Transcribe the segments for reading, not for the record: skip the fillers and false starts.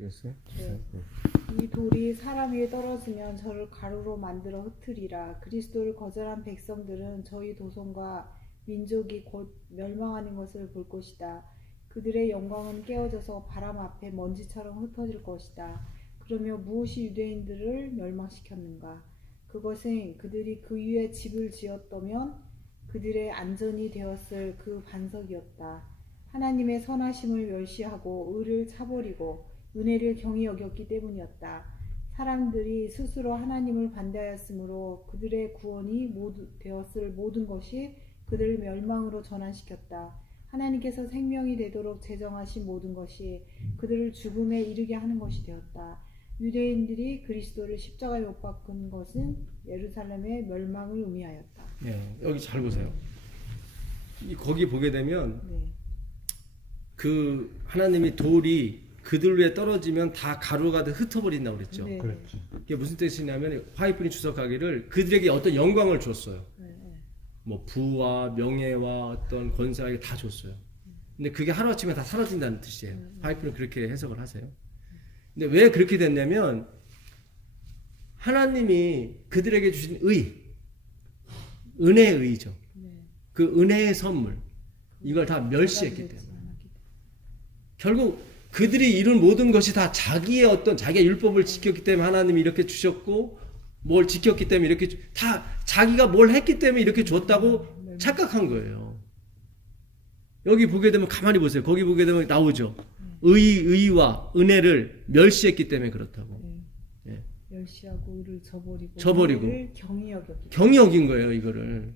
찍었어요? 네. 이 돌이 사람 위에 떨어지면 저를 가루로 만들어 흩으리라. 그리스도를 거절한 백성들은 저희 도성과 민족이 곧 멸망하는 것을 볼 것이다. 그들의 영광은 깨어져서 바람 앞에 먼지처럼 흩어질 것이다. 그러며 무엇이 유대인들을 멸망시켰는가? 그것은 그들이 그 위에 집을 지었다면 그들의 안전이 되었을 그 반석이었다. 하나님의 선하심을 멸시하고 의를 차버리고 은혜를 경히 여겼기 때문이었다. 사람들이 스스로 하나님을 반대하였으므로 그들의 구원이 되었을 모든 것이 그들을 멸망으로 전환시켰다. 하나님께서 생명이 되도록 제정하신 모든 것이 그들을 죽음에 이르게 하는 것이 되었다. 유대인들이 그리스도를 십자가에 못 박은 것은 예루살렘의 멸망을 의미하였다. 네, 여기 잘 보세요. 거기 보게 되면 네. 그 하나님이 돌이 그들 위에 떨어지면 다 가루가 돼 흩어버린다고 그랬죠. 네. 그렇죠. 이게 무슨 뜻이냐면 화이프니 주석하기를 그들에게 어떤 영광을 줬어요. 네. 뭐 부와 명예와 어떤 권세가 다 줬어요. 근데 그게 하루아침에 다 사라진다는 뜻이에요. 화이프는 그렇게 해석을 하세요. 근데 왜 그렇게 됐냐면 하나님이 그들에게 주신 은혜의 의죠. 네. 그 은혜의 선물 이걸 다 멸시했기 때문에 결국 그들이 이룬 모든 것이 다 자기의 율법을 지켰기 때문에 하나님이 이렇게 주셨고 뭘 지켰기 때문에 이렇게 다 자기가 뭘 했기 때문에 이렇게 줬다고 착각한 거예요. 여기 보게 되면 가만히 보세요. 거기 보게 되면 나오죠. 의와 은혜를 멸시했기 때문에 그렇다고. 네. 예. 멸시하고 의를 저버리고 의를 경히 여겼기 경히 여긴 거예요, 이거를.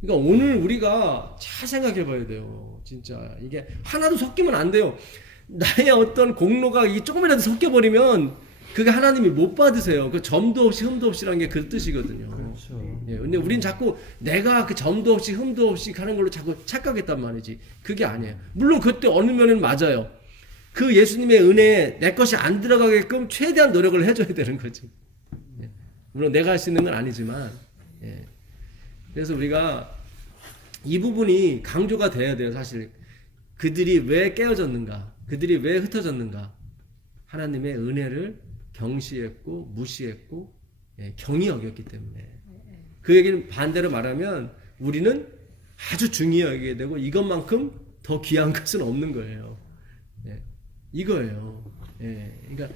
그러니까 오늘 우리가 잘 생각해 봐야 돼요. 진짜 이게 하나도 섞이면 안 돼요. 나의 어떤 공로가 이 조금이라도 섞여버리면 그게 하나님이 못 받으세요. 그 점도 없이 흠도 없이라는 게 그 뜻이거든요. 그렇죠. 예, 근데 우린 자꾸 내가 그 점도 없이 흠도 없이 하는 걸로 자꾸 착각했단 말이지. 그게 아니에요. 물론 그때 어느 면은 맞아요. 그 예수님의 은혜에 내 것이 안 들어가게끔 최대한 노력을 해줘야 되는 거지. 예. 물론 내가 할 수 있는 건 아니지만. 예. 그래서 우리가 이 부분이 강조가 돼야 돼요. 사실 그들이 왜 깨어졌는가, 그들이 왜 흩어졌는가. 하나님의 은혜를 경시했고 무시했고 경히 여겼기 때문에. 그 얘기는 반대로 말하면 우리는 아주 중요히 여기게 되고 이것만큼 더 귀한 것은 없는 거예요. 이거예요. 그러니까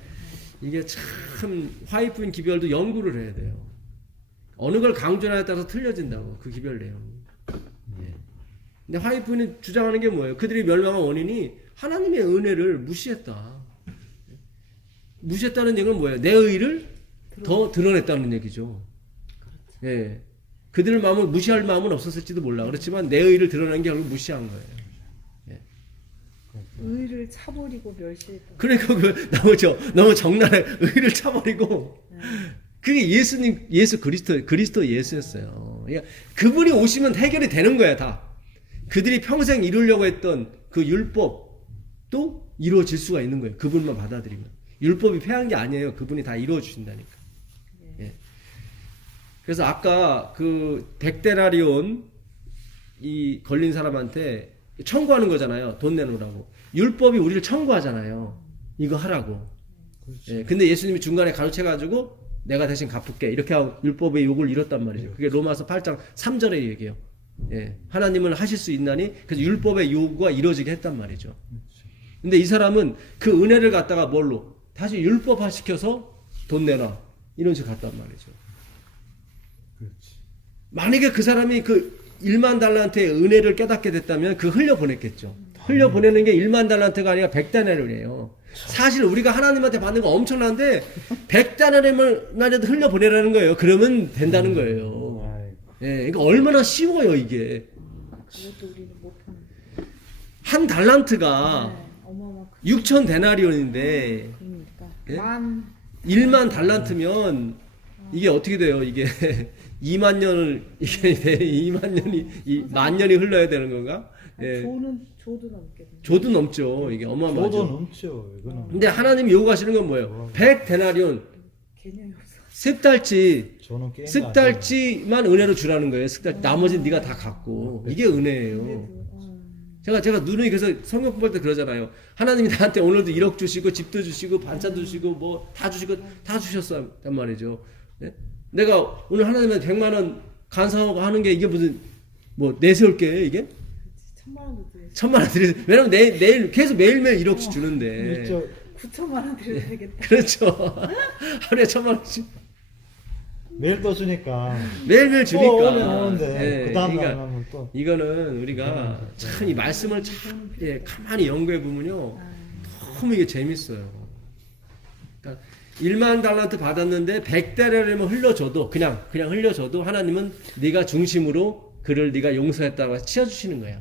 이게 참 화이프인 기별도 연구를 해야 돼요. 어느 걸 강조하냐에 따라서 틀려진다고 그 기별 내용이. 근데 화이프는 주장하는 게 뭐예요? 그들이 멸망한 원인이 하나님의 은혜를 무시했다. 무시했다는 얘기는 뭐예요? 내 의를 더 드러냈다는 얘기죠. 예. 그들 마음을 무시할 마음은 없었을지도 몰라. 그렇지만 내 의를 드러낸 게 결국 무시한 거예요. 예. 의를 차버리고 멸시했다. 그러니까 너무 적나라해. 의를 차버리고. 그게 예수 그리스도 예수였어요. 그러니까 그분이 오시면 해결이 되는 거야, 다. 그들이 평생 이루려고 했던 그 율법도 이루어질 수가 있는 거예요. 그분만 받아들이면. 율법이 패한 게 아니에요. 그분이 다 이루어 주신다니까. 예. 그래서 아까 그 100데나리온 이 걸린 사람한테 청구하는 거잖아요. 돈 내놓으라고. 율법이 우리를 청구하잖아요. 이거 하라고. 예. 근데 예수님이 중간에 가로채가지고 내가 대신 갚을게. 이렇게 하고 율법의 요구를 이뤘단 말이죠. 그게 로마서 8장 3절의 얘기예요. 예. 하나님은 하실 수 있나니 그래서 율법의 요구가 이루어지게 했단 말이죠. 근데 이 사람은 그 은혜를 갖다가 뭘로? 다시 율법화 시켜서 돈 내라. 이런 식으로 갔단 말이죠. 그렇지. 만약에 그 사람이 그 1만 달란트의 은혜를 깨닫게 됐다면 그 흘려보냈겠죠. 흘려보내는 게 1만 달란트가 아니라 100데나리온이에요. 사실 우리가 하나님한테 받는 거 엄청난데 100데나리온만 흘려보내라는 거예요. 그러면 된다는 거예요. 예, 그러니까 얼마나 쉬워요 이게. 그것도 우리는 못하는. 한 달란트가 6천 데나리온인데 그러니까 예? 1만 1만 달란트면 이게 어떻게 돼요? 이게 2만 년을 이게 2만 년이 만 년이 흘러야 되는 건가? 예. 조도 넘게. 조도 넘죠. 이게 어마어마하죠. 조도 넘죠. 이거는. 근데 하나님이 요구하시는 건 뭐예요? 100데나리온 개념이 없어. 석 달치만 은혜로 주라는 거예요. 석 달. 나머지는 네가 다 갖고. 이게 은혜예요. 제가 누누이 그래서 성경 공부할 때 그러잖아요. 하나님이 나한테 오늘도 1억 주시고 집도 주시고 반찬도 주시고 뭐 다 주시고 다 주셨단 말이죠. 네? 내가 오늘 하나님한테 100만 원 간사하고 하는 게 이게 무슨 뭐 내세울 게 이게? 1,000만 원도 드려. 1,000만 원 드리. 왜냐면 내일 계속 매일매일 1억씩 주는데. 그렇죠. 9천만 원 드려도 되겠다. 그렇죠. 하루에 1,000만 원씩 매일 또 주니까 매일매일 주니까. 오면 오는데 예, 그 다음 날 그러니까 하면 또 이거는 우리가 참 이 말씀을 참 가만히 연구해 보면요. 너무 이게 재밌어요. 그러니까 1만 달란트 받았는데 100달러면 흘려줘도 그냥 흘려줘도 하나님은 네가 중심으로 그를 네가 용서했다고 치워주시는 거예요.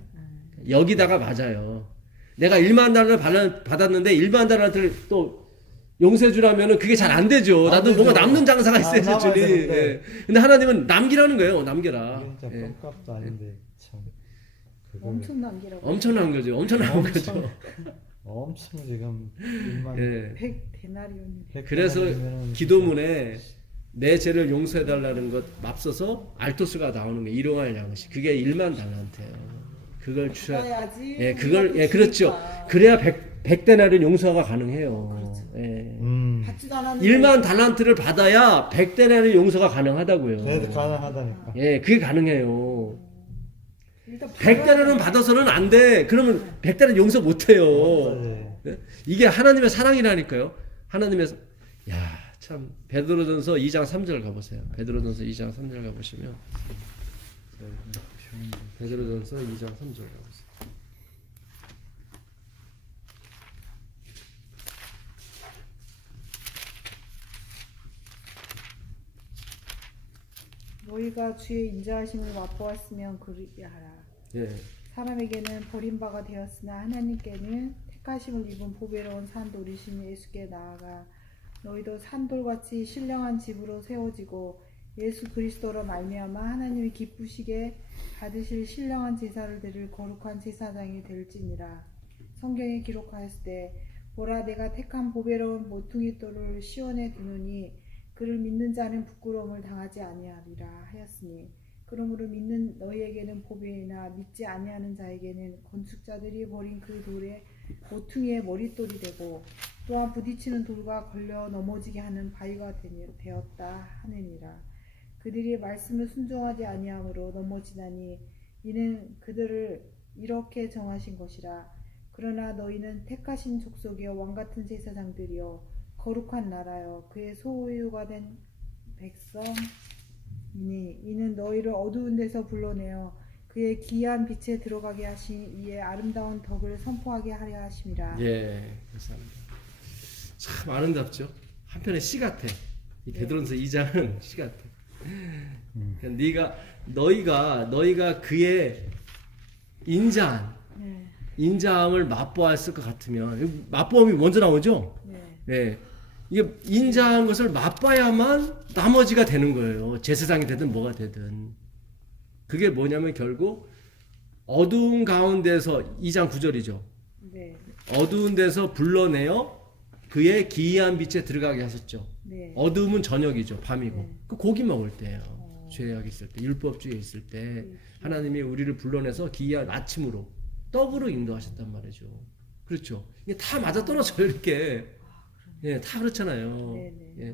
여기다가 맞아요. 내가 1만 달러 받았는데 1만 달러를 또 용서해 주라면은 그게 잘 안 되죠. 나도 되죠. 뭔가 남는 장사가 있어야지 남아야 줄이. 되는데. 예. 근데 하나님은 남기라는 거예요. 남겨라. 진짜 예. 껌값도 아닌데 참 그걸 엄청 남기라고. 엄청난 거죠. 엄청난 거죠. 엄청 지금 1만 예. 100데나리온이. 그래서 기도문에 내 죄를 용서해 달라는 것 맙서서 알토스가 나오는 게 일용할 양식. 그게 1만 달란트예요. 그걸 주셔야. 줘야지. 예, 그걸 우리가 예, 또 그렇죠. 주니까. 그래야 100데나리온 용서가 가능해요. 그렇죠. 예. 받지도 않았는데. 1만 달란트를 받아야 100데나리온 용서가 가능하다고요. 그래도 가능하다니까. 예, 그게 가능해요. 일단 100데나리온 받아서는 안 돼. 그러면 100데나리온 용서 못 해요. 예? 이게 하나님의 사랑이라니까요. 하나님의 야, 참 베드로전서 2장 3절 가 보세요. 베드로전서 2장 3절 가 보시면 베드로전서 2장 3절 가 보세요. 너희가 주의 인자하심을 맛보았으면 그리하라. 예. 사람에게는 버림바가 되었으나 하나님께는 택하심을 입은 보배로운 산돌이신 예수께 나아가 너희도 산돌같이 신령한 집으로 세워지고 예수 그리스도로 말미암아 하나님이 기쁘시게 받으실 신령한 제사를 드릴 거룩한 제사장이 될지니라. 성경에 기록하였을 때 보라 내가 택한 보배로운 모퉁이 돌을 시온에 두느니 그를 믿는 자는 부끄러움을 당하지 아니하리라 하였으니 그러므로 믿는 너희에게는 보배이나 믿지 아니하는 자에게는 건축자들이 버린 그 돌의 모퉁이의 머릿돌이 되고 또한 부딪히는 돌과 걸려 넘어지게 하는 바위가 되었다 하느니라. 그들이 말씀을 순종하지 아니함으로 넘어지나니 이는 그들을 이렇게 정하신 것이라. 그러나 너희는 택하신 족속이여 왕같은 제사장들이여 거룩한 나라여 그의 소유가 된 백성이니 이는 너희를 어두운 데서 불러내어 그의 기이한 빛에 들어가게 하신 이의 아름다운 덕을 선포하게 하려 하심이라. 예, 감사합니다. 참 아름답죠. 한편의 시 같아. 이 베드로전서 2장은 시 같아. 그러니까 너희가 그의 인자함을 맛보았을 것 같으면 맛보험이 먼저 나오죠. 네. 이게 인자한 것을 맛봐야만 나머지가 되는 거예요. 제사장이 되든 뭐가 되든. 그게 뭐냐면 결국 어두운 가운데서 2장 9절이죠. 네. 어두운 데서 불러내어 그의 기이한 빛에 들어가게 하셨죠. 네. 어두움은 저녁이죠. 밤이고. 네. 그 고기 먹을 때예요. 죄악 있을 때, 율법주의 있을 때 하나님이 우리를 불러내서 기이한 아침으로 떡으로 인도하셨단 말이죠. 그렇죠. 이게 다 맞아 떨어져요. 이렇게. 예, 다 그렇잖아요. 네네.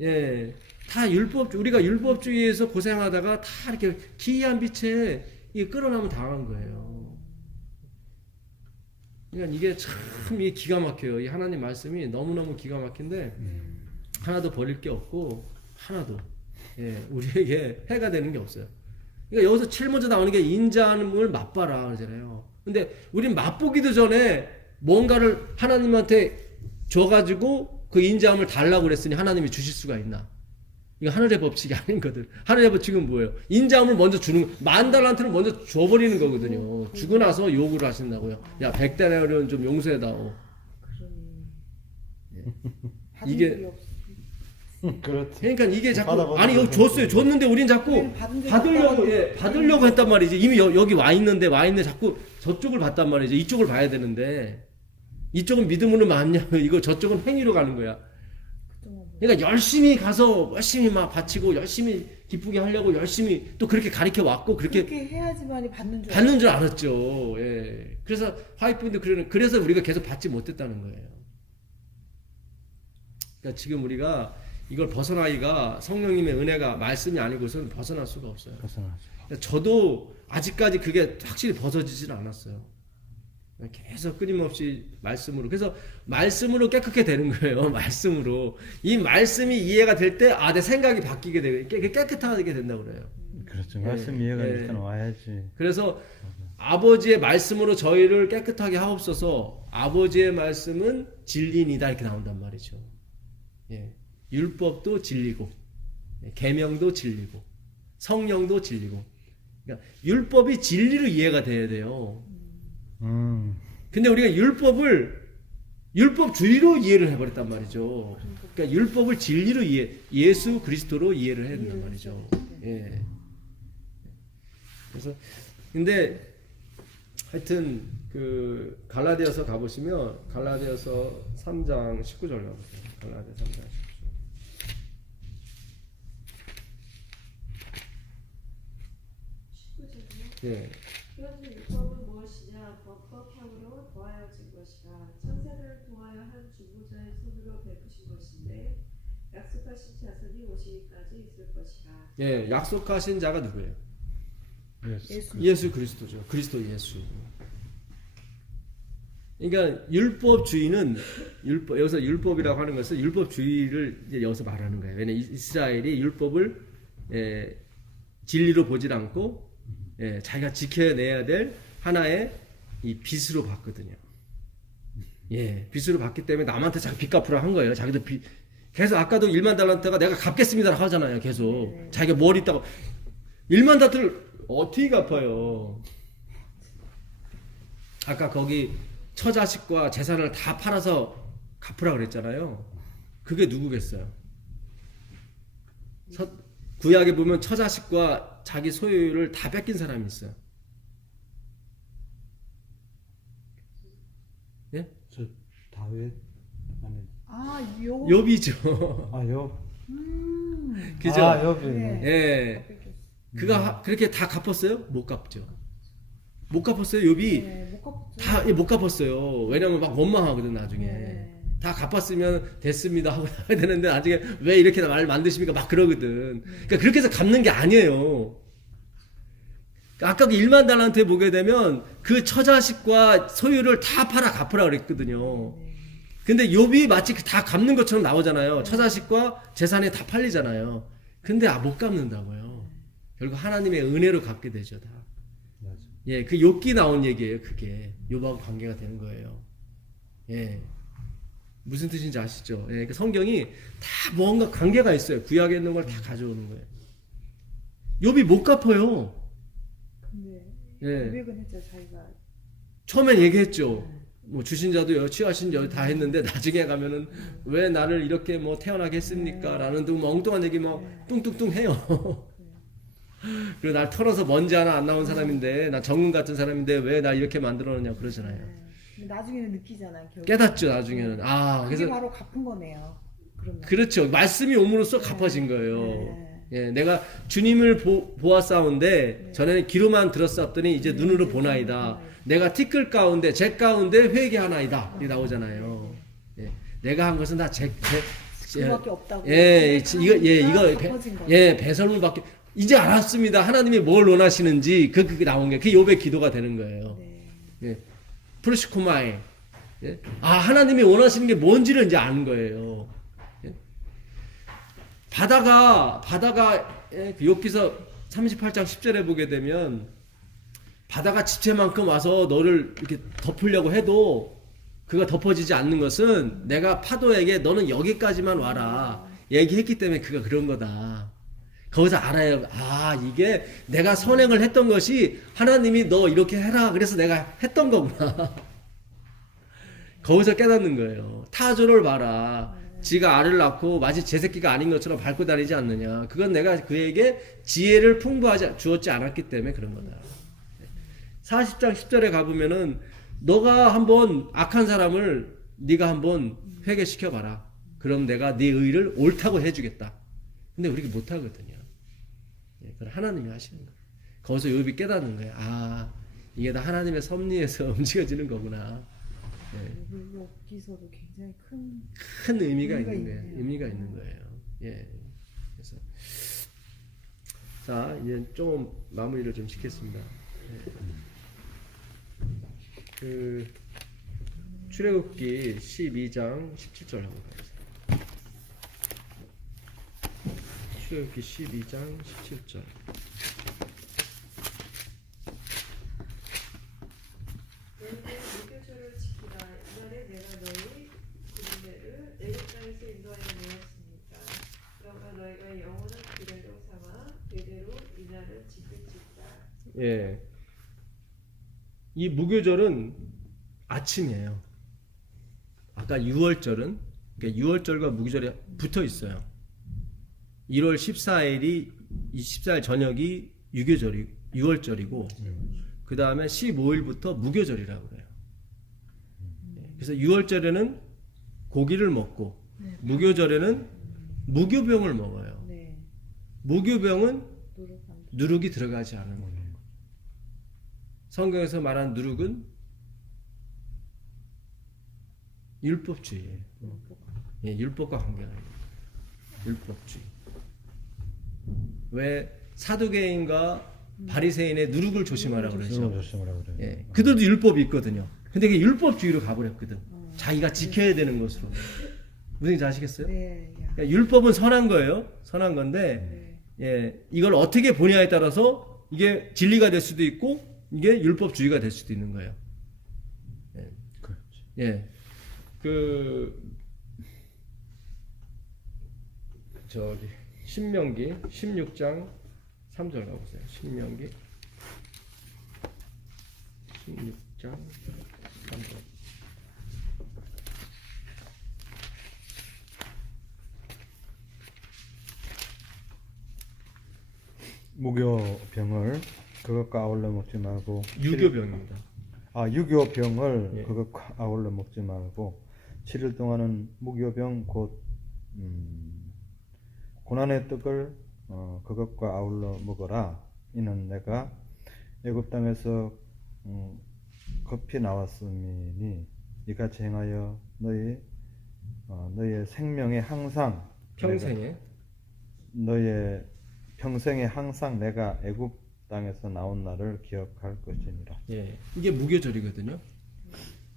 예, 다 우리가 율법주의에서 고생하다가 다 이렇게 기이한 빛에 이게 끌어나면 당한 거예요. 그러니까 이게 참 이게 기가 막혀요. 이 하나님 말씀이 너무너무 기가 막힌데 하나도 버릴 게 없고 하나도 우리에게 해가 되는 게 없어요. 그러니까 여기서 제일 먼저 나오는 게 인자함을 맛봐라 그러잖아요. 근데 우린 맛보기도 전에 뭔가를 하나님한테 줘가지고 그 인자함을 달라고 그랬으니 하나님이 주실 수가 있나? 이거 하늘의 법칙이 아닌거든. 하늘의 법칙은 뭐예요? 인자함을 먼저 주는, 10,000달란트를 먼저 줘버리는 거거든요. 주고 나서 요구를 하신다고요. 야, 100데나리온 좀 용서해다오. 이게 그렇지. 그러니까 이게 자꾸 받아보는 아니 여기 줬어요. 줬는데 우린 자꾸 받으려고 했단 말이지. 이미 여기 와 있는데 자꾸 저쪽을 봤단 말이죠. 이쪽을 봐야 되는데 이쪽은 믿음으로 맞냐면 이거 저쪽은 행위로 가는 거야. 그러니까 열심히 가서 열심히 막 바치고 열심히 기쁘게 하려고 열심히 또 그렇게 가르쳐 왔고 그렇게 해야지만이 받는 줄 알았죠. 예. 그래서 화이트분도 그래서 우리가 계속 받지 못했다는 거예요. 그러니까 지금 우리가 이걸 벗어나기가 성령님의 은혜가 말씀이 아니고서는 벗어날 수가 없어요. 벗어나죠. 저도 아직까지 그게 확실히 벗어지질 않았어요. 계속 끊임없이 말씀으로. 그래서 말씀으로 깨끗게 되는 거예요. 말씀으로. 이 말씀이 이해가 될 때, 내 생각이 바뀌게 되고, 깨끗하게 된다고 그래요. 그렇죠. 말씀 이해가 일단 와야지. 그래서 아버지의 말씀으로 저희를 깨끗하게 하옵소서. 아버지의 말씀은 진리이다. 이렇게 나온단 말이죠. 예. 율법도 진리고, 계명도 진리고, 성령도 진리고. 그러니까 율법이 진리로 이해가 돼야 돼요. 근데 우리가 율법주의로 이해를 해버렸단 말이죠. 그러니까 율법을 진리로 예수 그리스도로 이해를 해야 된단 말이죠. 예. 그래서 근데 하여튼 그 갈라디아서 가보시면 갈라디아서 3장 19절 가보세요. 갈라디아 3장 19절. 예. 그런즉 율법은 무엇이냐? 법법형으로 더하여진 것이라 천사를 통하여 한 중보자의 손으로 베푸신 것인데 약속하신 자손이 오시기까지 있을 것이라. 예, 약속하신 자가 누구예요? 예수 그리스도죠. 그리스도 예수. 그러니까 율법주의는 여기서 율법이라고 하는 것은 율법주의를 이제 여기서 말하는 거예요. 왜냐면 이스라엘이 율법을 진리로 보질 않고 자기가 지켜내야 될 하나의 이 빚으로 봤거든요. 예, 빚으로 봤기 때문에 남한테 자기 빚 갚으라 한 거예요. 자기도 계속 아까도 1만 달란트가 내가 갚겠습니다라고 하잖아요. 계속 자기가 뭘 있다고 1만 달란트를 어떻게 갚아요? 아까 거기 처자식과 재산을 다 팔아서 갚으라 그랬잖아요. 그게 누구겠어요? 구약에 보면 처자식과 자기 소유를 다 뺏긴 사람이 있어요. 예? 저 다윗 아니 욥이죠. 욥. 그죠? 욥이. 예. 그가 그렇게 다 갚았어요? 못 갚죠. 못 갚았어요. 욥이 다 못 갚았어요. 왜냐면 막 원망하거든 나중에. 다 갚았으면 됐습니다 하고 해야 되는데 나중에 왜 이렇게 말 만드십니까 막 그러거든. 그러니까 그렇게 해서 갚는 게 아니에요. 아까 그 1만 달란트에 보게 되면 그 처자식과 소유를 다 팔아 갚으라 그랬거든요. 근데 욥이 마치 다 갚는 것처럼 나오잖아요. 처자식과 재산이 다 팔리잖아요. 근데 못 갚는다고요. 결국 하나님의 은혜로 갚게 되죠 다. 맞아. 예, 그 욥기 나온 얘기예요. 그게 욥하고 관계가 되는 거예요. 예. 무슨 뜻인지 아시죠? 예, 그 성경이 다 뭔가 관계가 있어요. 구약에 있는 걸 다 가져오는 거예요. 욥이 못 갚아요. 근데 예. 고백은 했죠 자기가. 처음엔 얘기했죠. 뭐 주신 자도요, 취하신 자도 다 했는데 나중에 가면은 왜 나를 이렇게 뭐 태어나게 했습니까? 라는 등 엉뚱한 얘기 뭐 뚱뚱뚱 해요. 그리고 날 털어서 먼지 하나 안 나온 사람인데 나 정금 같은 사람인데 왜 날 이렇게 만들어놨냐 그러잖아요. 근데 나중에는 느끼잖아요. 결국. 깨닫죠 나중에는. 그게 그래서 바로 갚은 거네요. 그러면. 그렇죠. 말씀이 옴으로써 갚아진 거예요. 예, 내가 주님을 보았사온데 전에는 귀로만 들었었더니 이제 눈으로 보나이다. 내가 티끌 가운데 제 가운데 회개하나이다. 이게 나오잖아요. 예, 내가 한 것은 다 그거밖에 없다고. 배설물밖에 이제 알았습니다. 하나님이 뭘 원하시는지 그게 나온 게 그 욥의 기도가 되는 거예요. 예, 프루시코마이. 예? 하나님이 원하시는 게 뭔지를 이제 아는 거예요. 예? 바다가 욥기서 38장 10절에 보게 되면 바다가 지체만큼 와서 너를 이렇게 덮으려고 해도 그가 덮어지지 않는 것은 내가 파도에게 너는 여기까지만 와라 얘기했기 때문에 그가 그런 거다. 거기서 알아요. 이게 내가 선행을 했던 것이 하나님이 너 이렇게 해라 그래서 내가 했던 거구나. 거기서 깨닫는 거예요. 타조를 봐라. 지가 알을 낳고 마치 제 새끼가 아닌 것처럼 밟고 다니지 않느냐. 그건 내가 그에게 지혜를 풍부하지 주었지 않았기 때문에 그런 거다. 40장 10절에 가보면은 너가 한번 악한 사람을 네가 한번 회개시켜봐라. 그럼 내가 네 의를 옳다고 해주겠다. 근데 우리가 못하거든요. 예, 그건 하나님이 하시는 거예요. 거기서 욥이 깨닫는 거예요. 아, 이게 다 하나님의 섭리에서 움직여지는 거구나. 예. 여기서도 굉장히 큰 의미가 있는 있네요. 거예요. 의미가 있는 거예요. 예. 그래서 자, 이제 좀 마무리를 좀 짓겠습니다. 예. 그 출애굽기 12장 17절 한번 가보세요. 출애굽기 12장 17절. 너희는 무교절을 지키라. 이날에 내가 너희 군대를 애굽 땅에서 인도하여 내었으니까. 그러므로 너희가 영원한 규례로 삼아 대대로 이날을 지킬지다. 예. 이 무교절은 아침이에요. 아까 6월절은 그러니까 6월절과 무교절이 붙어 있어요. 1월 14일이 24일 저녁이 6월절이고 그 다음에 15일부터 무교절이라고 그래요. 그래서 6월절에는 고기를 먹고 무교절에는 무교병을 먹어요. 네. 무교병은 노력합니다. 누룩이 들어가지 않은 거예요. 성경에서 말한 누룩은 율법주의예요. 예, 율법과 관계가 있는 율법주의. 왜 사두개인과 바리새인의 누룩을 조심하라 그러죠. 조심하라고 그래요. 예, 그들도 율법이 있거든요. 근데 그게 율법주의로 가버렸거든. 자기가 지켜야 되는 것으로. 무슨 얘기인지 아시겠어요? 네. 야. 그러니까 율법은 선한 거예요. 선한 건데 예, 이걸 어떻게 보냐에 따라서 이게 진리가 될 수도 있고 이게 율법주의가 될 수도 있는 거예요. 예. 그렇지. 예. 저기 신명기 16장 3절 가보세요. 신명기 16장 3절. 무교병을 그것과 아울러 먹지 말고 유교병입니다. 유교병을 예. 그것과 아울러 먹지 말고 7일 동안은 무교병 곧 고난의 떡을 그것과 아울러 먹어라. 이는 내가 애굽 땅에서 급히 나왔음이니 이같이 행하여 너희의 생명에 항상 평생에 너의 평생에 항상 내가 애굽 땅에서 나온 날을 기억할 것이니라. 예, 이게 무교절이거든요.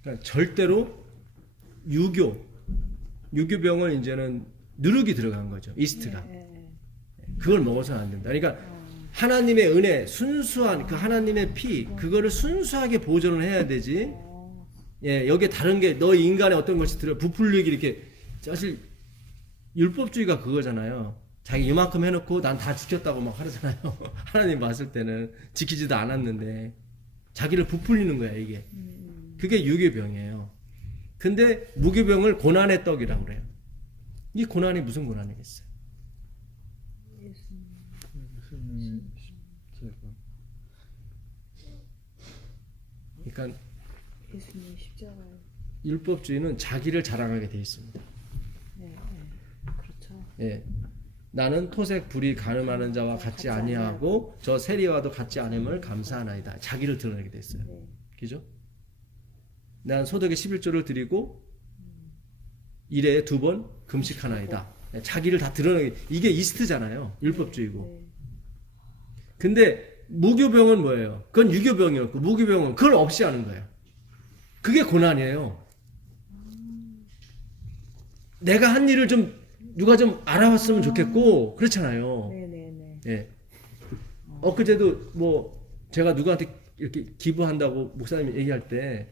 그러니까 절대로 유교병은 이제는 누룩이 들어간 거죠. 이스트가. 그걸 먹어서는 안 된다. 그러니까 하나님의 은혜, 순수한 그 하나님의 피, 그거를 순수하게 보존을 해야 되지. 예, 여기에 다른 게 너 인간의 어떤 것이 부풀리기 이렇게 사실 율법주의가 그거잖아요. 자기 이만큼 해놓고 난 다 지켰다고 막 하잖아요. 하나님 봤을 때는 지키지도 않았는데 자기를 부풀리는 거야 이게. 그게 유교병이에요. 근데 무교병을 고난의 떡이라고 그래요. 이 고난이 무슨 고난이겠어요? 그러니까 예수님 십자가에. 율법주의는 자기를 자랑하게 돼 있습니다. 네. 그렇죠. 예. 나는 토색 불이 가늠하는 자와 같지 아니하고 저 세리와도 같지 않음을 감사하나이다. 자기를 드러내게 돼 있어요. 네. 그죠? 난 소득의 11조를 드리고 일에 2번 금식하나이다. 자기를 다 드러내게. 이게 이스트잖아요. 율법주의고. 네. 근데 무교병은 뭐예요? 그건 유교병이었고 무교병은 그걸 없이 하는 거예요. 그게 고난이에요. 내가 한 일을 좀 누가 좀 알아봤으면 좋겠고 그렇잖아요. 네네네. 예. 엊그제도 뭐 제가 누구한테 이렇게 기부한다고 목사님이 얘기할 때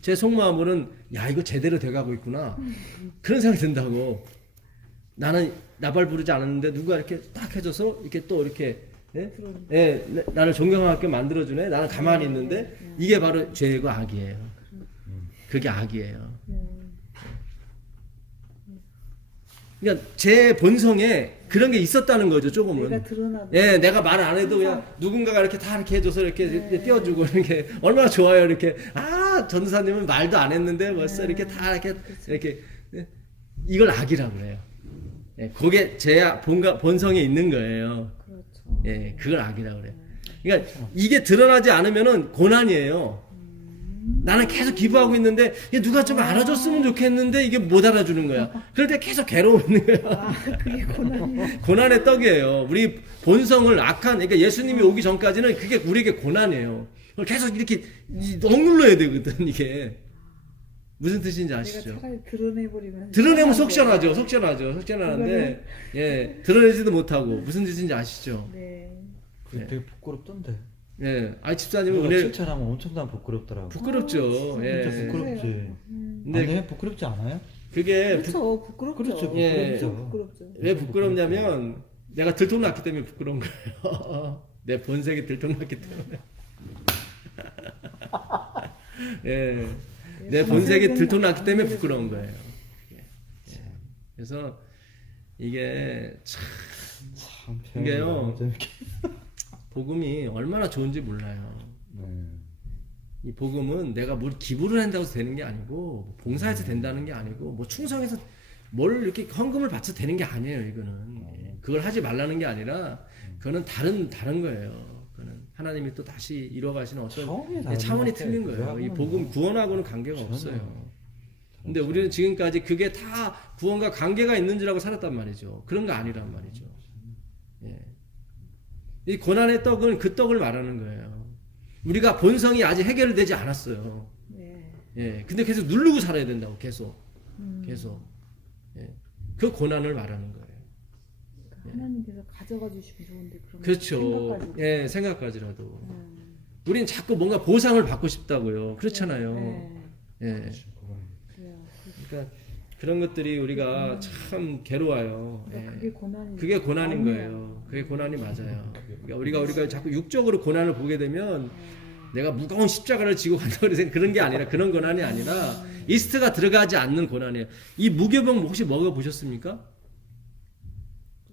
제 속마음으로는 야 이거 제대로 돼가고 있구나 그런 생각이 든다고. 나는 나발 부르지 않았는데 누가 이렇게 딱 해줘서 이렇게 또 이렇게 예, 나를 존경하게 만들어주네. 나는 가만히 있는데 이게 바로 죄고 악이에요. 그게 악이에요. 그러니까 제 본성에 그런 게 있었다는 거죠, 조금은. 내가 드러나도. 예, 내가 말 안 해도 그냥 누군가가 이렇게 다 이렇게 해줘서 이렇게 띄워주고 이렇게 얼마나 좋아요. 이렇게 전도사님은 말도 안 했는데 벌써 이렇게 다 이렇게 예, 이걸 악이라고 그래요. 예, 그게 제 본성에 있는 거예요. 그렇죠. 예, 그걸 악이라 그래요. 그러니까 이게 드러나지 않으면은 고난이에요. 나는 계속 기부하고 있는데 이게 누가 좀 알아줬으면 좋겠는데 이게 못 알아주는 거야. 그럴 때 계속 괴로워하는 거야. 아, 그게 고난이. 고난의 떡이에요. 우리 본성을 악한, 그러니까 예수님이 오기 전까지는 그게 우리에게 고난이에요. 그걸 계속 이렇게 억눌러야 되거든, 이게. 무슨 뜻인지 내가 아시죠? 차라리 드러내버리면. 드러내면 속 시원하죠. 속 시원하죠. 속 시원하는데, 예, 드러내지도 못하고. 무슨 뜻인지 아시죠? 네. 그게 되게 부끄럽던데. 예, 아, 집사님은 누가 은혜, 칭찬하면 엄청나게 부끄럽더라고. 부끄럽죠. 예. 진짜 부끄럽지. 근데 아니에요? 부끄럽지 않아요? 그게 그렇죠. 부끄럽죠. 그렇죠, 예. 부끄럽죠. 왜 부끄럽냐면, 내가 들통났기 때문에 부끄러운 거예요. 내 본색이 들통났기 때문에. 예. 내 본색이 들통났기 때문에 부끄러운 거예요. 예. 그래서 이게 참 참 이게요. 너무 재밌게. 복음이 얼마나 좋은지 몰라요. 네. 이 복음은 내가 뭘 기부를 한다고 해서 되는 게 아니고 봉사해서 된다는 게 아니고 뭐 충성해서 뭘 이렇게 헌금을 바쳐 되는 게 아니에요. 이거는 예. 그걸 하지 말라는 게 아니라 그거는 다른 거예요. 그거는 하나님이 또 다시 이뤄가시는 어떤 차원이 틀린 거예요. 이 복음 구원하고는 관계가 없어요. 근데 우리는 지금까지 그게 다 구원과 관계가 있는 줄 알고 살았단 말이죠. 그런 거 아니란 말이죠. 예. 이 고난의 떡은 그 떡을 말하는 거예요. 우리가 본성이 아직 해결되지 않았어요. 네. 예. 근데 계속 누르고 살아야 된다고 계속. 예. 그 고난을 말하는 거예요. 하나님께서 가져가 주시면 좋은데 그런 그렇죠. 생각까지. 예, 생각까지라도. 우리는 자꾸 뭔가 보상을 받고 싶다고요. 그렇잖아요. 네. 예. 그래요. 그러니까 그런 것들이 우리가 참 괴로워요. 예. 그게 고난이. 그게 고난인 거예요. 그게 고난이 맞아요. 그러니까 우리가 자꾸 육적으로 고난을 보게 되면 내가 무거운 십자가를 지고 간다고 해서 그런 게 아니라 그런 고난이 아니라 이스트가 들어가지 않는 고난이에요. 이 무교병 혹시 먹어보셨습니까?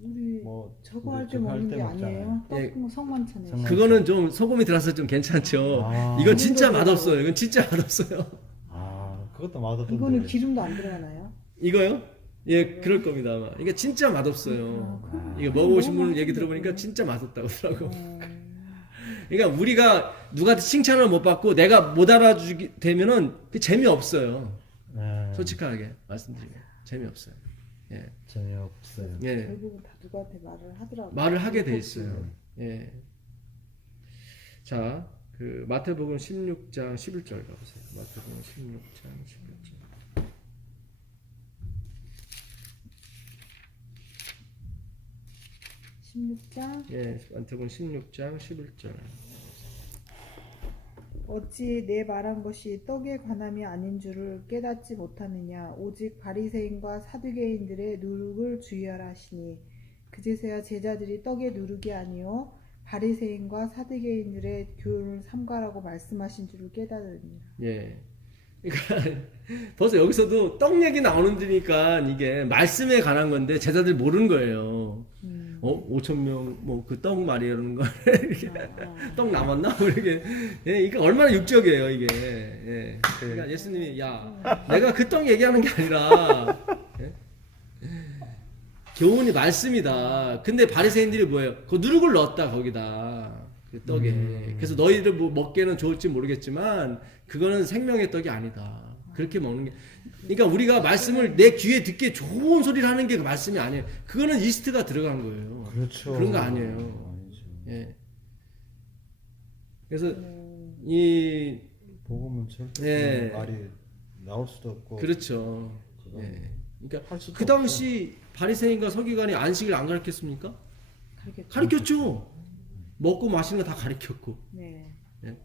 우리 뭐 저거 할 때 저거 할 먹는 때 게 먹잖아요. 아니에요. 예. 성만찬에. 그거는 좀 소금이 들어서 좀 괜찮죠. 아. 이건 진짜 맛없어요. 이건 진짜 맛없어요. 아, 그것도 맛없던데. 이거는 기름도 안 들어가나요? 이거요? 예, 그럴 겁니다 아마. 이게 진짜 맛없어요. 이거 먹어보신 분 얘기 들어보니까 진짜 맛없다고 하더라고. 그러니까 우리가 누구한테 칭찬을 못 받고 내가 못 알아주게 되면은 재미없어요. 네. 솔직하게 말씀드리면 재미없어요. 예. 재미없어요. 예. 결국은 다 누구한테 말을 하더라고요. 말을 하게 돼 있어요. 예. 자, 그 마태복음 16장 11절 가보세요. 마태복음 16장 11절. 예, 마태복음 16장 11절. 어찌 내 말한 것이 떡에 관함이 아닌 줄을 깨닫지 못하느냐 오직 바리새인과 사두개인들의 누룩을 주의하라 하시니 그제서야 제자들이 떡의 누룩이 아니요 바리새인과 사두개인들의 교훈을 삼가라고 말씀하신 줄을 깨달으니라. 예. 그러니까 벌써 여기서도 떡 얘기 나오는데니까 이게 말씀에 관한 건데 제자들이 모르는 거예요. 5,000명 뭐 그 떡 말이라는 거 이렇게 떡 남았나? 뭐 이렇게 예, 이게 얼마나 육적이에요 이게. 예. 그러니까 예수님이 야 내가 그 떡 얘기하는 게 아니라 예? 교훈이 말씀이다. 근데 바리새인들이 뭐예요? 그 누룩을 넣었다 거기다 그 떡에. 그래서 너희들 뭐 먹기에는 좋을지 모르겠지만 그거는 생명의 떡이 아니다. 그렇게 먹는 게. 그러니까 우리가 말씀을 내 귀에 듣기에 좋은 소리를 하는 게 그 말씀이 아니에요. 그거는 이스트가 들어간 거예요. 그렇죠. 그런 거 아니에요. 아니죠. 예. 그래서 이 복음은 절대 예. 말이 나올 수도 없고. 그렇죠. 그건 예. 그러니까 할 수도 그 당시 바리새인과 서기관이 안식을 안 가르쳤습니까? 가르쳤죠. 가르쳤죠. 먹고 마시는 거 다 가르쳤고. 네. 예.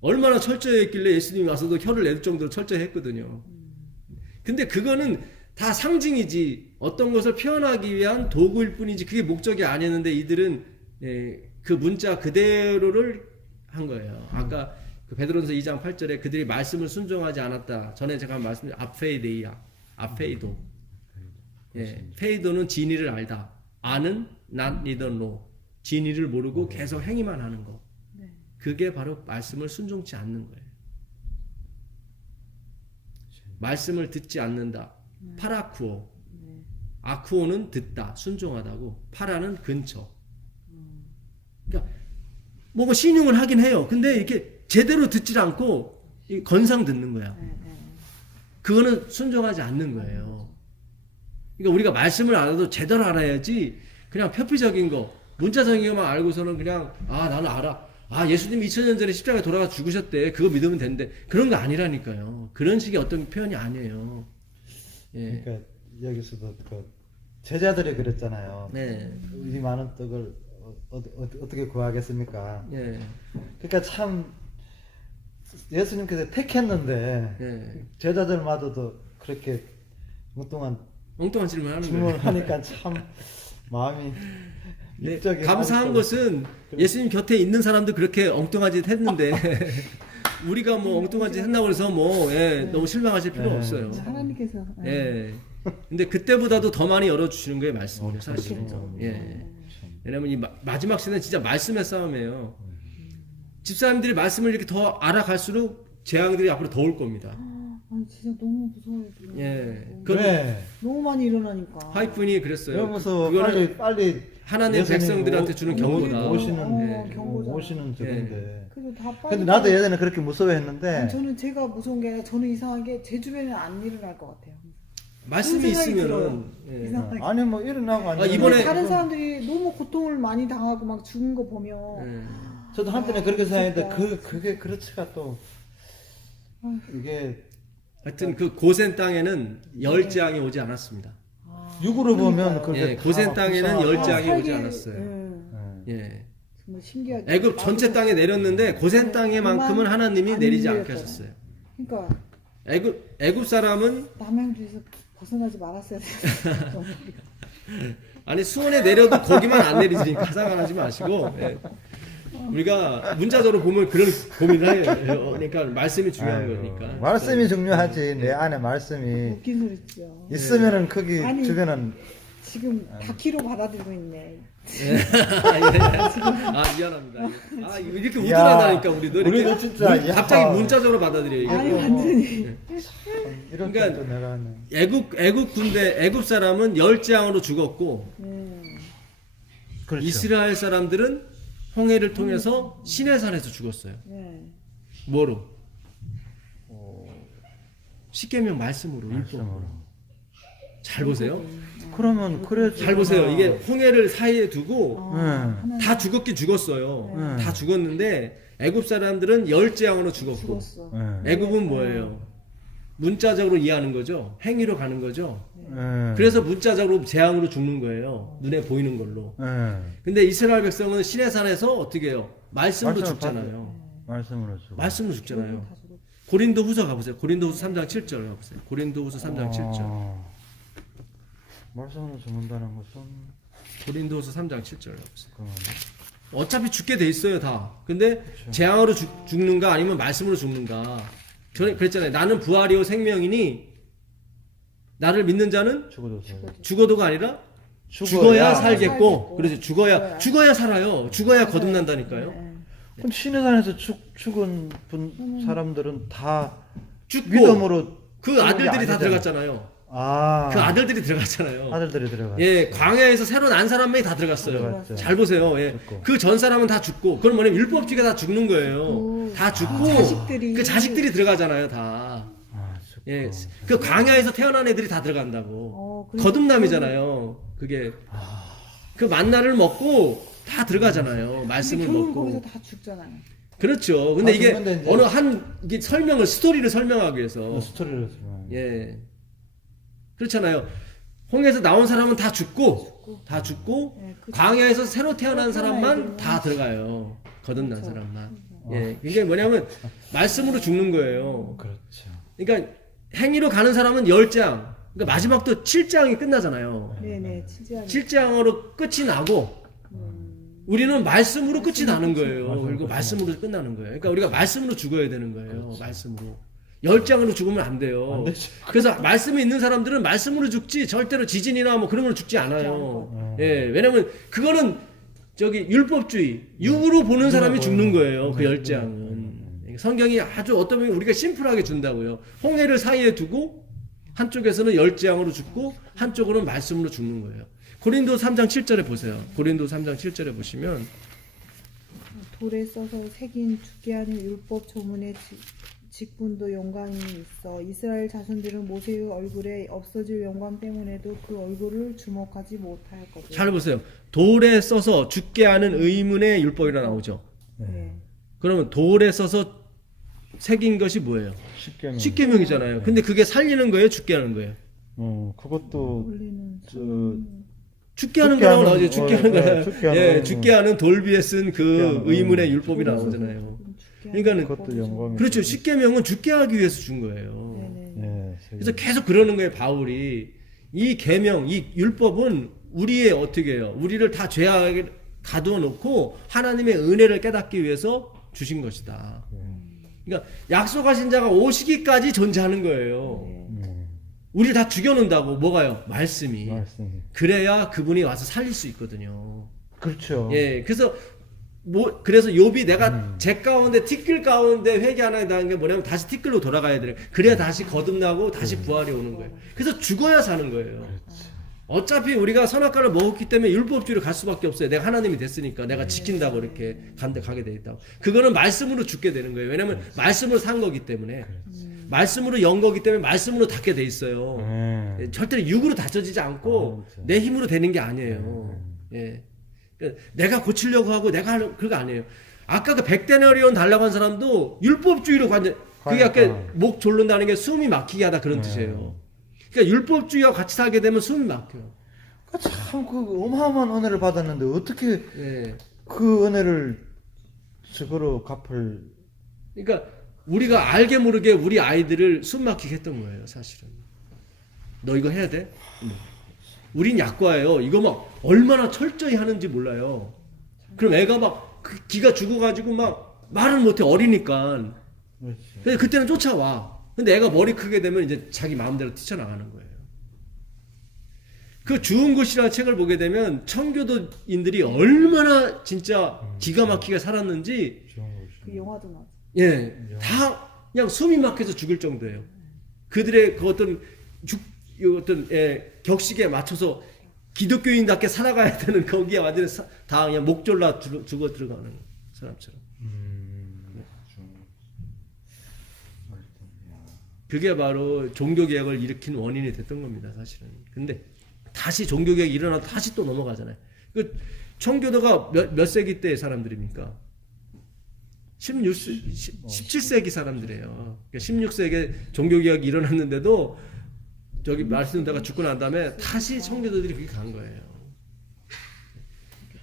얼마나 철저했길래 예수님이 와서도 혀를 내줄 정도로 철저했거든요. 근데 그거는 다 상징이지 어떤 것을 표현하기 위한 도구일 뿐이지 그게 목적이 아니었는데 이들은 예, 그 문자 그대로를 한 거예요. 아까 그 베드로전서 2장 8절에 그들이 말씀을 순종하지 않았다. 전에 제가 말씀드린 아페이데이아, 아페이도. 예, 페이도는 진리를 알다. 아는 not neither know. 진리를 모르고 계속 행위만 하는 거. 네. 그게 바로 말씀을 순종치 않는 거예요. 말씀을 듣지 않는다. 파라쿠오. 아쿠오는 듣다, 순종하다고. 파라는 근처. 그러니까 뭐 신용을 하긴 해요. 근데 이렇게 제대로 듣질 않고 건상 듣는 거야. 그거는 순종하지 않는 거예요. 그러니까 우리가 말씀을 알아도 제대로 알아야지 그냥 표피적인 거, 문자적인 것만 알고서는 그냥 나는 알아. 예수님이 2000년 전에 십자가에 돌아가 죽으셨대. 그거 믿으면 된대. 그런 거 아니라니까요. 그런 식의 어떤 표현이 아니에요. 예. 그러니까 여기서도 그 제자들이 그랬잖아요. 네. 이 많은 떡을 어떻게 구하겠습니까? 예. 그러니까 참 예수님께서 택했는데 예. 제자들마저도 그렇게 엉뚱한 엉뚱한 질문을 하는 질문을 거예요. 하니까 참 마음이 네, 입적이 감사한 나고 것은 예수님 곁에 있는 사람도 그렇게 엉뚱한 짓 했는데 우리가 뭐 엉뚱한 짓 했다고 해서 너무 실망하실 필요 네. 없어요. 하나님께서 예. 근데 그때보다도 더 많이 열어주시는 거예요, 말씀을 사실은. 그렇죠. 예. 왜냐면 이 마지막 시대는 진짜 말씀의 싸움이에요. 집사님들이 말씀을 이렇게 더 알아갈수록 재앙들이 앞으로 더 올 겁니다. 진짜 너무 무서워요. 지금. 예. 네. 너무 많이 일어나니까. 하이픈이 그랬어요. 너무 무서워. 그거는 빨리 하나님의 예수님 백성들한테 주는 경고다. 오시는 경고잖아. 오시는 저건데. 그래도 다 빨리. 근데 나도 예전에 그렇게 무서워했는데 아니, 저는 제가 무서운 게 아니라 저는 이상하게 제 주변에 안 일어날 것 같아요. 말씀이 그런 생각이 있으면은 들어요. 예. 이상하게. 아니 뭐 일어나고 안 일어나고 이번에 다른 사람들이 너무 고통을 많이 당하고 막 죽은 거 보면 예. 저도 한때는 그렇게 생각했는데 진짜. 그게 그렇지가 또 이게 하여튼 그 고센 땅에는 열재앙이 오지 않았습니다. 육으로 보면 그게 예, 고센 땅에는 열재앙이 오지 살기, 않았어요. 예, 예. 정말 신기하게. 애굽 전체 땅에 내렸는데 고센 땅에만큼은 하나님이 안 내리지 내렸어요. 않게 하셨어요. 그러니까 애굽 사람은 남양주에서 벗어나지 말았어야 됐어요. 아니 수원에 내려도 거기만 안 내리니까 상관하지 마시고 예. 우리가 문자적으로 보면 그런 고민을 해요. 그러니까 말씀이 중요한 아이고, 거니까. 말씀이 중요하지. 내 안에 말씀이 웃긴 소리죠. 있으면은 거기 아니, 주변은 지금 다키로 받아들이고 있네. 예. 미안합니다. 이렇게 우둔하다니까 우리도 이렇게 우리도 진짜, 야. 갑자기 문자적으로 받아들여요. 아니 이게. 완전히 이런 그러니까 것도 내가 애굽 군대 애굽 사람은 열재앙으로 죽었고 그렇죠. 이스라엘 사람들은 홍해를 통해서 시내산에서 죽었어요. 네. 뭐로? 십계명 말씀으로 율법으로. 잘 보세요. 그러면 그래 잘 보세요. 이게 홍해를 사이에 두고 네. 다 죽었긴 죽었어요. 다 죽었는데 애굽 사람들은 열재앙으로 죽었고 죽었어. 네. 애굽은 뭐예요? 문자적으로 이해하는 거죠. 행위로 가는 거죠. 네. 그래서 문자적으로 재앙으로 죽는 거예요. 눈에 보이는 걸로. 네. 근데 이스라엘 백성은 시내산에서 어떻게 해요? 말씀으로 말씀을 죽잖아요. 말씀으로 주고. 말씀으로 죽잖아요. 다 죽었어. 고린도 후서 가보세요. 고린도 후서 3장 7절 가보세요. 고린도 후서 3장 7절. 말씀으로 죽는다는 것은 고린도 후서 3장 7절 가보세요. 그건 어차피 죽게 돼 있어요, 다. 근데 재앙으로 죽는가 아니면 말씀으로 죽는가. 저는 그랬잖아요. 나는 부활이요 생명이니 나를 믿는 자는 죽어도 살. 죽어도가 아니라 죽어야 살겠고. 그래서 죽어야 살아요. 죽어야 거듭난다니까요. 그럼 신해산에서 죽은 사람들은 다 죽고 믿음으로 그 죽은 게 아들들이 다 아니잖아요. 들어갔잖아요. 그 아들들이 들어갔잖아요. 아들들이 들어가. 예, 광야에서 새로 난 사람이 다 들어갔어요. 들어갔죠. 잘 보세요. 예. 죽고. 그 전 사람은 다 죽고, 그건 뭐냐면 율법주의가 다 죽는 거예요. 다 죽고, 자식들이. 그 자식들이 들어가잖아요, 다. 죽고. 예, 그 광야에서 태어난 애들이 다 들어간다고. 그래. 거듭남이잖아요. 그게 그 만나를 먹고 다 들어가잖아요. 근데 말씀을 결국 먹고. 거기서 다 죽잖아요. 그렇죠. 근데 이게 죽는데 이제- 어느 한 이게 스토리를 설명하기 위해서. 스토리를 쓰면. 예. 그렇잖아요. 홍해에서 나온 사람은 다 죽고, 예, 그 광야에서 새로 태어난 사람만 애들은 다 들어가요. 거듭난 그렇죠. 사람만. 예. 이게 뭐냐면 말씀으로 죽는 거예요. 그렇죠. 그러니까 행위로 가는 사람은 10장. 그러니까 마지막도 7장이 끝나잖아요. 네네 진짜. 7장으로 끝이 나고 우리는 말씀으로 끝이 나는 거예요. 말씀으로 그리고 끝이 말씀으로 끝나는 거예요. 그러니까 우리가 말씀으로 죽어야 되는 거예요. 말씀으로. 10장으로 죽으면 안 돼요. 안 되죠. 그래서 말씀이 있는 사람들은 말씀으로 죽지 절대로 지진이나 뭐 그런 걸로 죽지 않아요. 예, 왜냐면 그거는 율법주의, 육으로 보는 사람이 죽는 거예요. 그 10장은. 성경이 아주 어떤 면에 우리가 심플하게 준다고요. 홍해를 사이에 두고 한쪽에서는 열재앙으로 죽고 한쪽으로는 말씀으로 죽는 거예요. 고린도 3장 7절에 보세요. 고린도 3장 7절에 보시면 돌에 써서 새긴 죽게 하는 율법 조문의 직분도 영광이 있어 이스라엘 자손들은 모세의 얼굴에 없어질 영광 때문에도 그 얼굴을 주목하지 못하였거든. 잘 보세요. 돌에 써서 죽게 하는 의문의 율법이라 나오죠. 네. 그러면 돌에 써서 새긴 것이 뭐예요? 십계명. 십계명이잖아요. 근데 그게 살리는 거예요? 죽게 하는 거예요? 그것도 원래는 저 죽게 하는 죽게 거라고 하는, 나오죠. 죽게 하는 거야. 죽게 하는, 예, 죽게 하는 돌 위에 쓴 죽게 그 하는, 의문의 율법이 나오잖아요. 죽게 그러니까는 그것도 영광이. 그렇죠. 십계명은 죽게 하기 위해서 준 거예요. 네네. 예, 그래서 계속 그러는 거예요, 바울이. 이 계명, 이 율법은 우리의 어떻게 해요? 우리를 다 죄악에 가두어 놓고 하나님의 은혜를 깨닫기 위해서 주신 것이다. 그러니까 약속하신 자가 오시기까지 존재하는 거예요. 우리를 다 죽여놓는다고. 뭐가요? 말씀이. 말씀. 그래야 그분이 와서 살릴 수 있거든요. 그렇죠. 예, 그래서 그래서 욥이 내가 제 가운데 티끌 가운데 회개하나이다는 게 뭐냐면 다시 티끌로 돌아가야 돼요. 그래야 다시 거듭나고 다시 부활이 오는 거예요. 그래서 죽어야 사는 거예요. 어차피 우리가 선악과를 먹었기 때문에 율법주의로 갈 수밖에 없어요. 내가 하나님이 됐으니까 내가 지킨다고 이렇게 가게 돼 있다고. 그거는 말씀으로 죽게 되는 거예요. 왜냐면 말씀으로 산 거기 때문에. 말씀으로 연 거기 때문에 말씀으로 닫게 돼 있어요. 절대로 육으로 닫혀지지 않고 그렇죠. 내 힘으로 되는 게 아니에요. 예. 그러니까 내가 고치려고 하고 내가 하는 그거 아니에요. 아까 그 100데나리온 달라고 한 사람도 율법주의로 그게 아까 목 졸른다는 게 숨이 막히게 하다 그런 뜻이에요. 그러니까 율법주의와 같이 살게 되면 숨이 막혀요. 참 그 어마어마한 은혜를 받았는데 어떻게 예. 그 은혜를 저거로 갚을. 그러니까 우리가 알게 모르게 우리 아이들을 숨 막히게 했던 거예요, 사실은. 너 이거 해야 돼? 우린 약과예요. 이거 막 얼마나 철저히 하는지 몰라요. 그럼 애가 막 기가 죽어가지고 막 말을 못해, 어리니까. 근데 그때는 쫓아와. 근데 애가 머리 크게 되면 이제 자기 마음대로 뛰쳐나가는 거예요. 그 주운 것이라는 책을 보게 되면 청교도인들이 얼마나 진짜 기가 막히게 살았는지, 그 영화도 나왔죠. 예, 다 그냥 숨이 막혀서 죽을 정도예요. 그들의 그 어떤 격식에 맞춰서 기독교인답게 살아가야 되는 거기에 완전히 다 그냥 목 졸라 죽어 들어가는 사람처럼. 그게 바로 종교개혁을 일으킨 원인이 됐던 겁니다, 사실은. 근데 다시 종교개혁이 일어나도 다시 또 넘어가잖아요. 그 청교도가 몇 세기 때 사람들입니까? 17세기 사람들이에요. 그러니까 16세기에 종교개혁이 일어났는데도 저기 말씀드다가 죽고 난 다음에 다시 청교도들이 그렇게 간 거예요.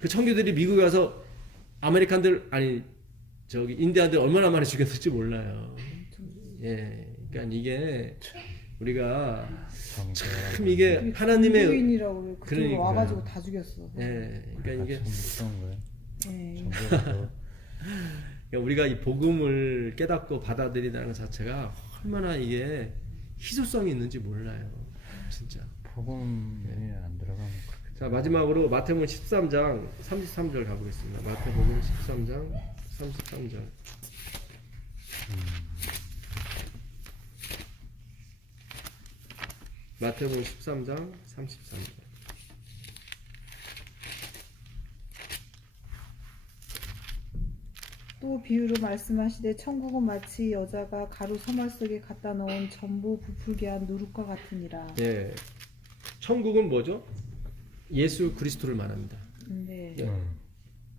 그 청교들이 미국에 와서 아메리칸들, 아니 저기 인디아들 얼마나 많이 죽였을지 몰라요. 예, 그러니까 이게 우리가 참 이게 하나님의 유인이라고 그쪽으로 그러니까. 와가지고 다 죽였어. 예, 그러니까 이게 무서운 거예요. 네. 그러니까 우리가 이 복음을 깨닫고 받아들이는 것 자체가 얼마나 이게 희소성이 있는지 몰라요, 진짜. 복음이 안 들어가면 그렇게. 자, 마지막으로 마태복음 13장 33절 가보겠습니다. 마태복음 13장 33절. 마태복음 13장 33절. 또 비유로 말씀하시되 천국은 마치 여자가 가루 서말 속에 갖다 넣은 전부 부풀게 한 누룩과 같으니라. 예. 천국은 뭐죠? 예수 그리스도를 말합니다. 네. 예.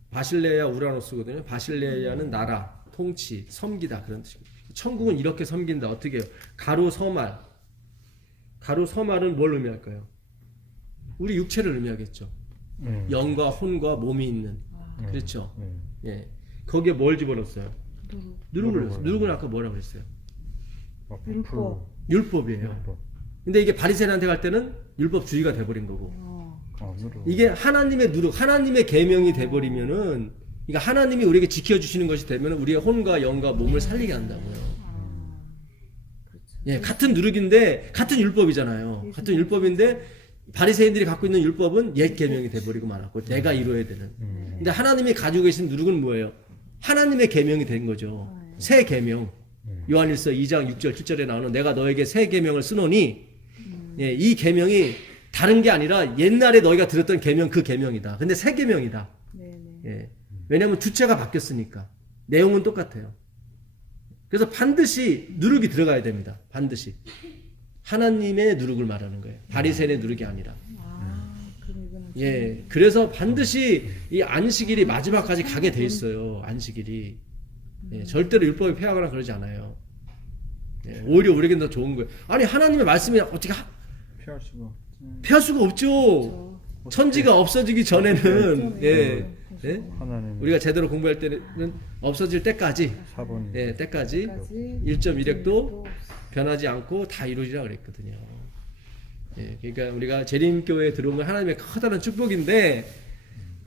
바실레아 우라노스거든요. 바실레아는 나라, 통치, 섬기다 그런 뜻입니다. 천국은 이렇게 섬긴다. 어떻게 해요? 가루 서말. 가루 서말은 뭘 의미할까요? 우리 육체를 의미하겠죠. 영과 혼과 몸이 있는. 그렇죠. 예. 거기에 뭘 집어넣었어요? 누룩을 넣었어요. 누룩은 아까 뭐라고 그랬어요? 율법. 율법이에요. 근데 이게 바리새인한테 갈 때는 율법주의가 돼버린 거고. 누룩. 이게 하나님의 누룩, 하나님의 계명이 돼버리면은, 그러니까 하나님이 우리에게 지켜주시는 것이 되면 우리의 혼과 영과 몸을 살리게 한다고요. 그렇죠. 예, 같은 누룩인데 같은 율법이잖아요. 같은 율법인데 바리새인들이 갖고 있는 율법은 옛 계명이 돼버리고 말았고 내가 이루어야 되는. 근데 하나님이 가지고 계신 누룩은 뭐예요? 하나님의 계명이 된 거죠. 새 계명. 요한일서 2장 6절 7절에 나오는 내가 너에게 새 계명을 쓰노니 예, 이 계명이 다른 게 아니라 옛날에 너희가 들었던 계명 그 계명이다. 근데 새 계명이다. 네네. 예. 왜냐하면 주체가 바뀌었으니까. 내용은 똑같아요. 그래서 반드시 누룩이 들어가야 됩니다. 반드시. 하나님의 누룩을 말하는 거예요. 바리새인의 누룩이 아니라. 그럼 이거는 예. 그래서 반드시 이 안식일이 마지막까지 가게 돼 있어요. 안식일이. 예. 절대로 율법을 폐하거나 그러지 않아요. 예. 오히려 우리에겐 더 좋은 거예요. 아니 하나님의 말씀이 어떻게 피할 수가 없지. 피할 수가 없죠. 천지가 없어지기 전에는 예. 예? 하나님 우리가 제대로 공부할 때는 없어질 때까지 사본이 예, 때까지 까지 1.1핵도 변하지 않고 다 이루어지라 그랬거든요. 예, 그러니까 우리가 재림교회에 들어온 건 하나님의 커다란 축복인데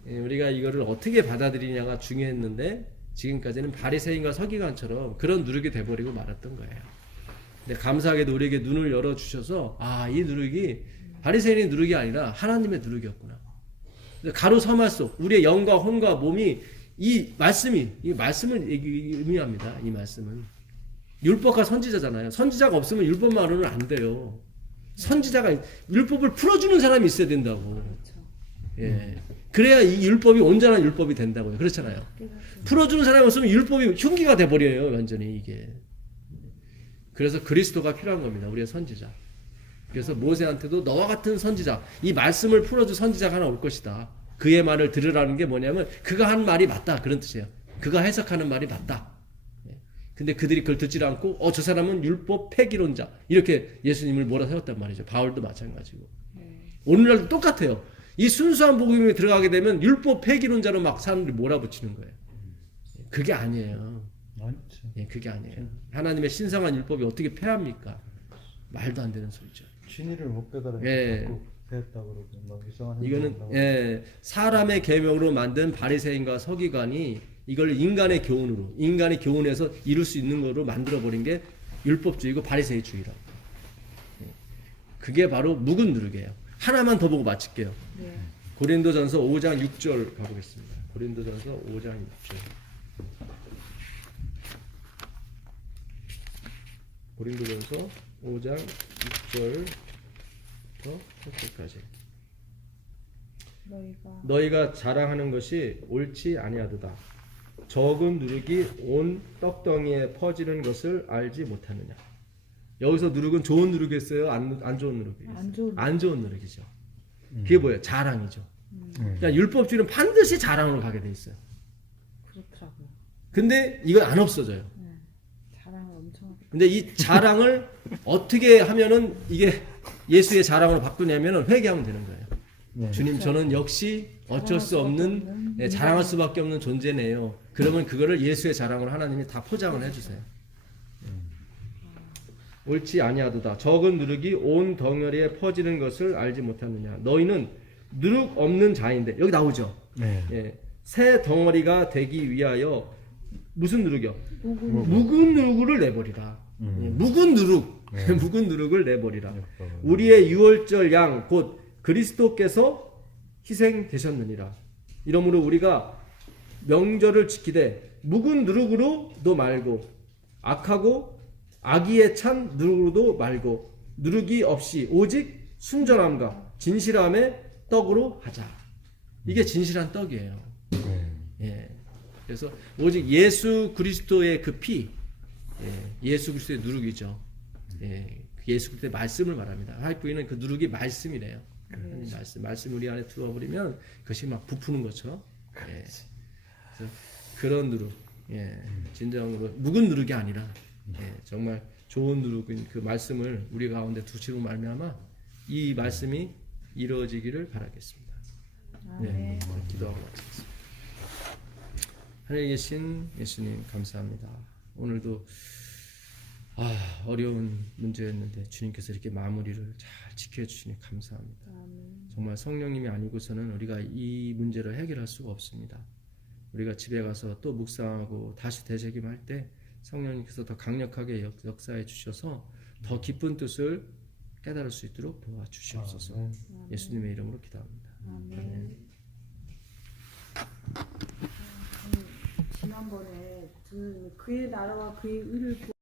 예, 우리가 이거를 어떻게 받아들이냐가 중요했는데 지금까지는 바리새인과 서기관처럼 그런 누룩이 돼버리고 말았던 거예요. 근데 감사하게도 우리에게 눈을 열어주셔서 이 누룩이 바리새인의 누룩이 아니라 하나님의 누룩이었구나. 가로 서말 속 우리의 영과 혼과 몸이 이 말씀을 의미합니다. 이 말씀은 율법과 선지자잖아요. 선지자가 없으면 율법만으로는 안 돼요. 선지자가 율법을 풀어주는 사람이 있어야 된다고. 예. 그래야 이 율법이 온전한 율법이 된다고요. 그렇잖아요. 풀어주는 사람이 없으면 율법이 흉기가 돼버려요. 완전히 이게. 그래서 그리스도가 필요한 겁니다. 우리의 선지자. 그래서 모세한테도 너와 같은 선지자, 이 말씀을 풀어줄 선지자가 하나 올 것이다. 그의 말을 들으라는 게 뭐냐면 그가 한 말이 맞다 그런 뜻이에요. 그가 해석하는 말이 맞다. 근데 그들이 그걸 듣지 않고 저 사람은 율법 폐기론자 이렇게 예수님을 몰아세웠단 말이죠. 바울도 마찬가지고. 오늘날도 똑같아요. 이 순수한 복음에 들어가게 되면 율법 폐기론자로 막 사람들이 몰아붙이는 거예요. 그게 아니에요. 맞지. 예, 그게 아니에요. 하나님의 신성한 율법이 어떻게 폐합니까? 말도 안 되는 소리죠. 진리를 못 깨달아 예. 배웠다 그러고 막 이상한 이거는 행동을 예, 사람의 계명으로 만든 바리새인과 서기관이 이걸 인간의 교훈으로 인간의 교훈에서 이룰 수 있는 거로 만들어 버린 게 율법주의고 바리새이주의라고. 예. 그게 바로 묵은 누룩이에요. 하나만 더 보고 마칠게요. 네. 고린도전서 5장 6절 가보겠습니다. 고린도전서 5장 6절. 고린도전서 5장 6절부터 7절까지. 너희가 자랑하는 것이 옳지 아니하도다. 적은 누룩이 온 떡덩이에 퍼지는 것을 알지 못하느냐. 여기서 누룩은 좋은 누룩이었어요? 안 좋은 누룩이었어요? 안 좋은 누룩이죠. 그게 뭐예요? 자랑이죠. 그러니까 율법주의는 반드시 자랑으로 가게 돼 있어요. 그렇더라고요. 근데 이건 안 없어져요. 자랑을 엄청 하게. 근데 이 자랑을 어떻게 하면은 이게 예수의 자랑으로 바꾸냐면은 회개하면 되는 거예요. 네. 주님, 저는 역시 어쩔 수 없는 자랑할 수밖에 없는 존재네요. 그러면 그거를 예수의 자랑으로 하나님이 다 포장을 해주세요. 옳지 아니하도다. 적은 누룩이 온 덩어리에 퍼지는 것을 알지 못하느냐. 너희는 누룩 없는 자인데 여기 나오죠. 네. 예, 새 덩어리가 되기 위하여 무슨 누룩이요? 묵은 누룩을 내버리라. 예, 묵은 누룩, 묵은 누룩을 내버리라. 우리의 유월절 양 곧 그리스도께서 희생되셨느니라. 이러므로 우리가 명절을 지키되 묵은 누룩으로도 말고 악하고 악의에 찬 누룩으로도 말고 누룩이 없이 오직 순전함과 진실함의 떡으로 하자. 이게 진실한 떡이에요. 예. 그래서 오직 예수 그리스도의 그 피, 예수 그리스도의 누룩이죠. 예수 그리스도의 말씀을 말합니다. 하이프이는 그 누룩이 말씀이래요. 말씀 우리 안에 들어와 버리면 그것이 막 부푸는 것처럼. 그래서 그런 누룩, 진정으로 묵은 누룩이 아니라 정말 좋은 누룩인 그 말씀을 우리 가운데 두시고 말미암아 이 말씀이 이루어지기를 바라겠습니다. 네, 기도하고 마치겠습니다. 하늘에 계신 예수님 감사합니다. 오늘도 어려운 문제였는데 주님께서 이렇게 마무리를 잘 지켜주시니 감사합니다. 정말 성령님이 아니고서는 우리가 이 문제를 해결할 수가 없습니다. 우리가 집에 가서 또 묵상하고 다시 되새김할 때 성령님께서 더 강력하게 역사해 주셔서 더 깊은 뜻을 깨달을 수 있도록 도와주시옵소서. 예수님의 이름으로 기도합니다. 아멘. 지난번에 그의 나라와 그의 의를